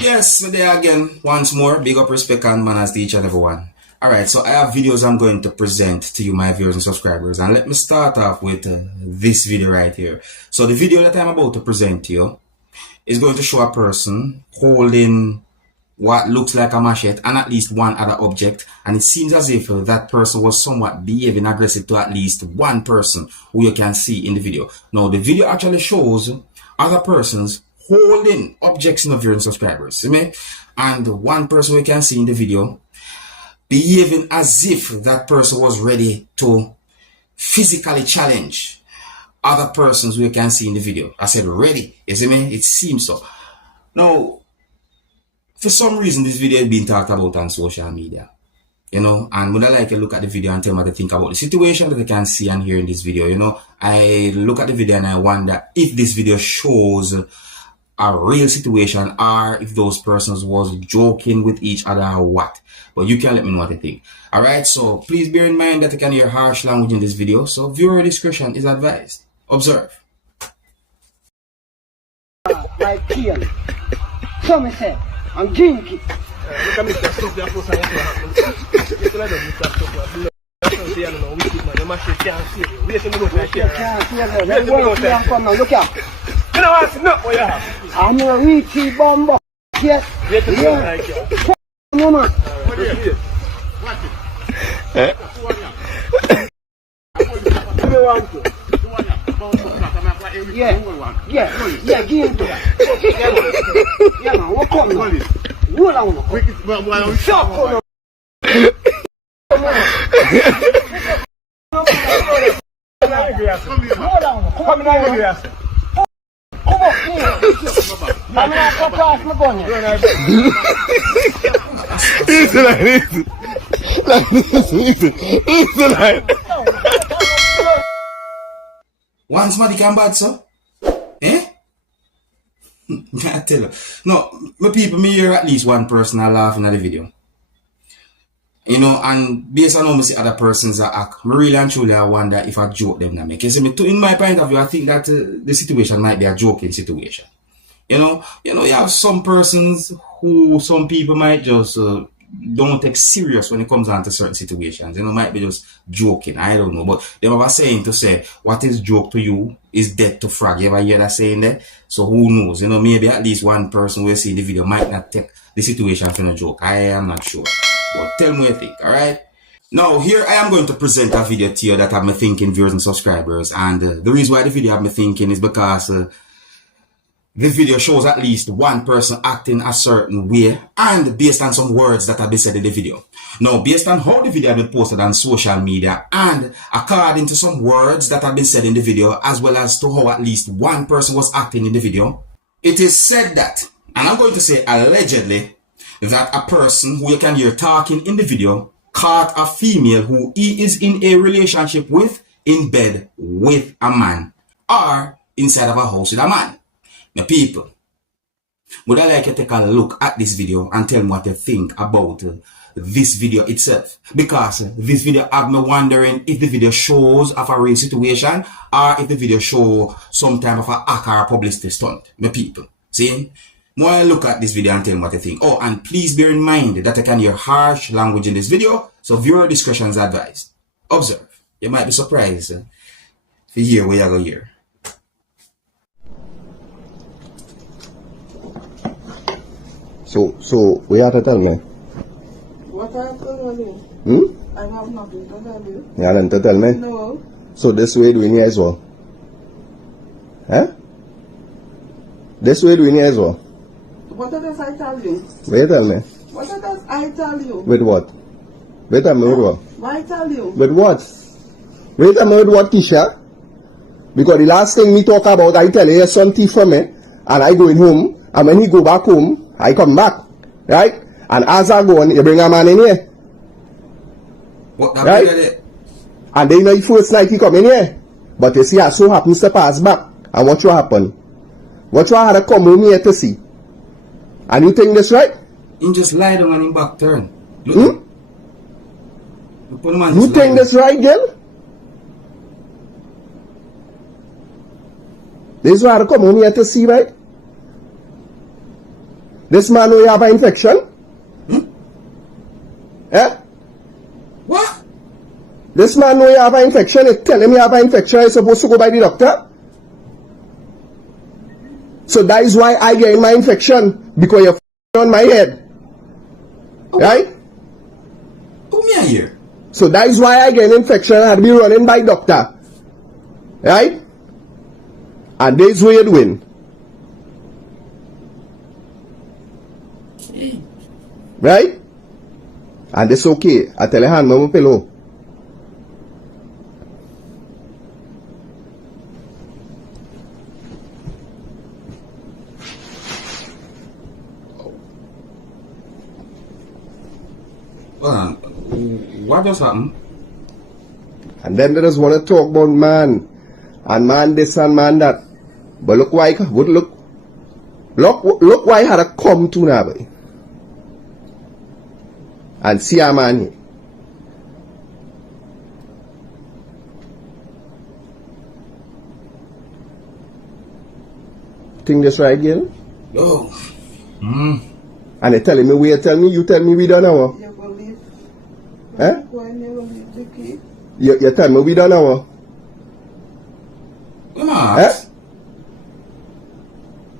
Yes, we're there again once more. Big up, respect, and manners to each and everyone. Alright, so I have videos I'm going to present to you, my viewers and subscribers. And let me start off with this video right here. So the video that I'm about to present to you is going to show a person holding what looks like a machete and at least one other object. And it seems as if that person was somewhat behaving aggressive to at least one person who you can see in the video. Now, the video actually shows other persons holding objects in the viewers and subscribers. See me? And one person we can see in the video behaving as if that person was ready to physically challenge other persons we can see in the video. I said ready. You see me? It seems so. Now, for some reason, this video is being talked about on social media. You know, and when I like to look at the video and tell me what I think about the situation that I can see and hear in this video, you know, I look at the video and I wonder if this video shows a real situation or if those persons was joking with each other or what. But you can let me know what you think. Alright, so please bear in mind that you can hear harsh language in this video, so viewer discretion is advised. Observe. Like kill. So me say, I'm drinking. Look at me, stop there for some time. You let them stop there. That's the other no wicked man. You must can't see you. We have to go right here. Can't see you. Then what you come now? Look here. You know what? No, what you have? I'm a witchy bomber. Yes. We have to go right here. No man. What is it? What do you want to? Yeah, give him to that. Yeah, man, what come now? Roll on. Shut up. Come on. Come up here. I'm not going to pass my gun here. One somebody can bad, sir? Eh? I tell you. No, my people, me hear at least one person are laughing at the video. You know, and based on how I see other persons that act, I really and truly I wonder if I joke them that make. You see me, in my point of view, I think that the situation might be a joking situation. You know, you have some persons who some people might just don't take serious when it comes down to certain situations. You know, might be just joking. I don't know. But they have a saying to say, what is joke to you is dead to frog. You ever hear that saying there? So who knows? You know, maybe at least one person we'll see in the video might not take the situation for a joke. I am not sure. But tell me what you think, alright? Now, here I am going to present a video to you that have me thinking, viewers and subscribers. And the reason why the video have me thinking is because this video shows at least one person acting a certain way and based on some words that have been said in the video. Now, based on how the video has been posted on social media and according to some words that have been said in the video, as well as to how at least one person was acting in the video, it is said that, and I'm going to say allegedly, that a person who you can hear talking in the video caught a female who he is in a relationship with in bed with a man or inside of a house with a man. Now people, would I like you to take a look at this video and tell me what you think about this video itself, because this video have me wondering if the video shows of a real situation or if the video show some type of a act or a publicity stunt. My people, see? More look at this video and tell me what you think. Oh, and please bear in mind that I can hear harsh language in this video, so viewer discretion is advised. Observe. You might be surprised if you hear what you're going to hear. So, what you have to tell me? What I told you? I have nothing to tell you. You have nothing to tell me? No. So this way doing here as well? Huh? This way doing here as well? What does I tell you? What you tell me? What does I tell you? With what? Wait a minute, with what? Why tell you? With what? Wait a minute, what, Tisha? Because the last thing me talk about, I tell you, some tea for me, and I going home, and when he go back home, I come back, right? And as I go on, you bring a man in here. What, right? And then the first night he come in here. But you see, I so happens to pass back, and what will happen? What you had to come home here to see? And you think this right? He just lie down and him back turn. Look, you think this right, girl? This is what I had to come home here to see, right? This man know you have an infection? Eh? What? This man know you have an infection. You tell him you have an infection. You're supposed to go by the doctor. So that is why I get my infection. Because you're on my head. Right? Put me here. So that is why I get an infection. I had to be running by doctor. Right? And this is what you're doing. Okay. Right? And it's okay. I tell you, hand me my pillow. What just happened? And then they just want to talk about man. And man this and man that. But look why, look why I had to come to now. Boy. And see a man here. Think this right, girl? Oh. And they telling me where you tell me we don't know. You go leave. Eh? When you go leave the key. You tell me we don't know. Eh?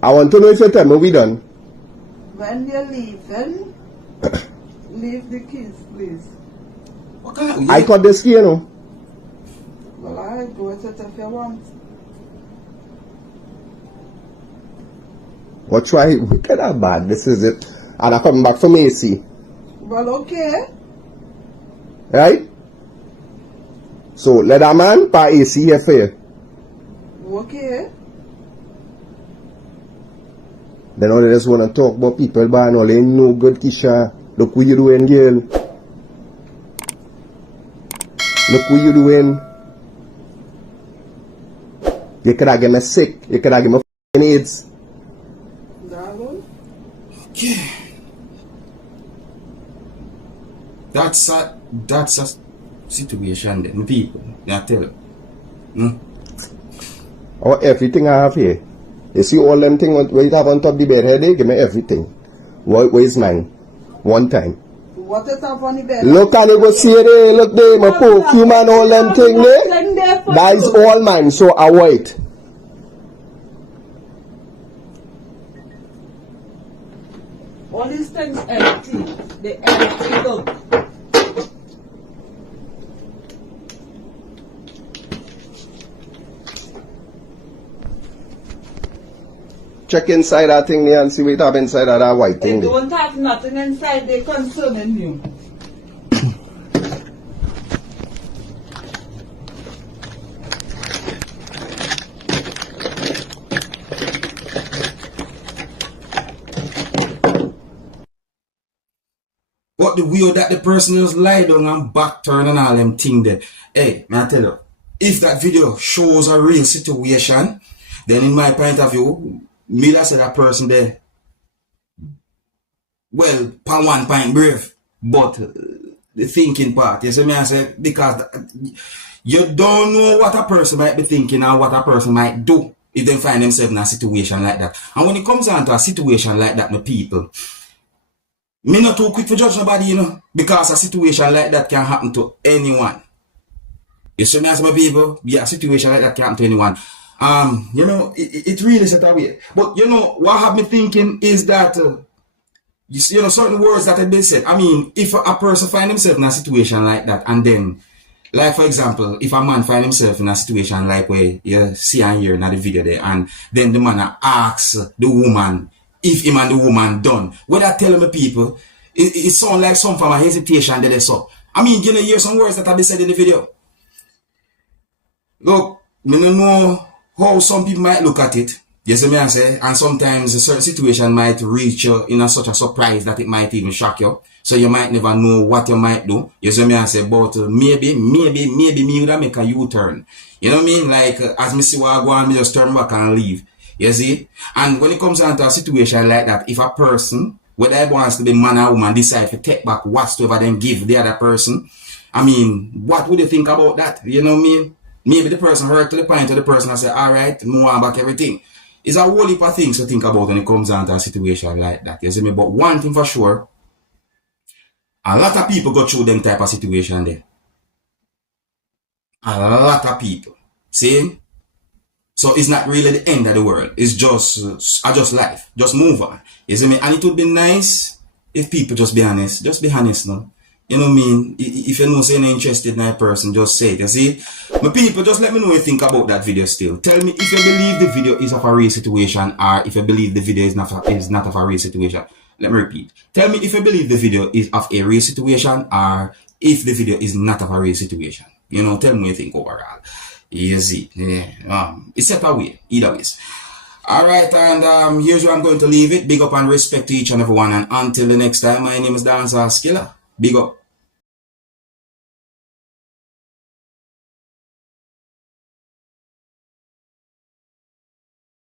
I want to know if you tell me we done. When you leave, then leave the keys, please. What kind of I got this key, you know. Well, I go with it if you want. But try, look at that bad. This is it. And I come back from AC. Well, okay. Right? So let a man buy AC here for you. Okay. Then all they just want to talk about people buying all they no good, Kisha. Look what you doing, girl. Look what you doing. You could have get me sick. You could have get me f***ing AIDS. Darling. Okay. That's a situation then, people. I tell you. Or everything I have here. You see all them things where you have on top of the bed headache? Give me everything. Where is mine? One time. What is up on the bed? Look and you go see there. Look there, my perfume and all them things there. That is all mine, so I wait. All these things empty. They empty look. Check inside that thing there and see what you have inside of that white They thing there. don't have nothing inside. They concerning you. But the way that the person just lie down and back turn and all them thing there. Hey, may I tell you, if that video shows a real situation, then in my point of view, me that say that person there, well, pan one point brave, but the thinking part, you see me I say, because you don't know what a person might be thinking and what a person might do if they find themselves in a situation like that. And when it comes down to a situation like that, my people, me not too quick to judge nobody, you know, because a situation like that can happen to anyone. You see me as my people, yeah, a situation like that can happen to anyone. You know, it really set away. But you know, what have me thinking is that, you know, certain words that have been said. I mean, if a person find himself in a situation like that, and then, like for example, if a man find himself in a situation like where you see and hear in the video there, and then the man asks the woman if him and the woman done, what I tell me people, it sounds like some form of hesitation that they saw. I mean, you know, hear some words that have been said in the video. Look, me don't know how some people might look at it. You see me I say, and sometimes a certain situation might reach you in such a surprise that it might even shock you. So you might never know what you might do. You see me I say, but maybe me would make a U-turn. You know what I mean? Like, as me see what I go on, me just turn back and leave. You see? And when it comes down to a situation like that, if a person, whether it wants to be man or woman, decide to take back whatsoever then give the other person, I mean, what would you think about that? You know what I mean? Maybe the person hurt to the point of the person and say, alright, move on back everything. It's a whole heap of things to think about when it comes down to a situation like that. You see me? But one thing for sure, a lot of people go through them type of situation there. A lot of people. See? So it's not really the end of the world. It's just life. Just move on. You see me? And it would be nice if people just be honest. Just be honest now. You know what I mean? If you know say you're interested in a person, just say it. You see? My people, just let me know what you think about that video still. Tell me if you believe the video is of a real situation or if you believe the video is not of a real situation. Let me repeat. Tell me if you believe the video is of a real situation or if the video is not of a real situation. You know, tell me what you think overall. You see? Yeah. It's set away. Either ways. Alright, and here's where I'm going to leave it. Big up and respect to each and everyone. And until the next time, my name is Dancehall Skilla. Big up.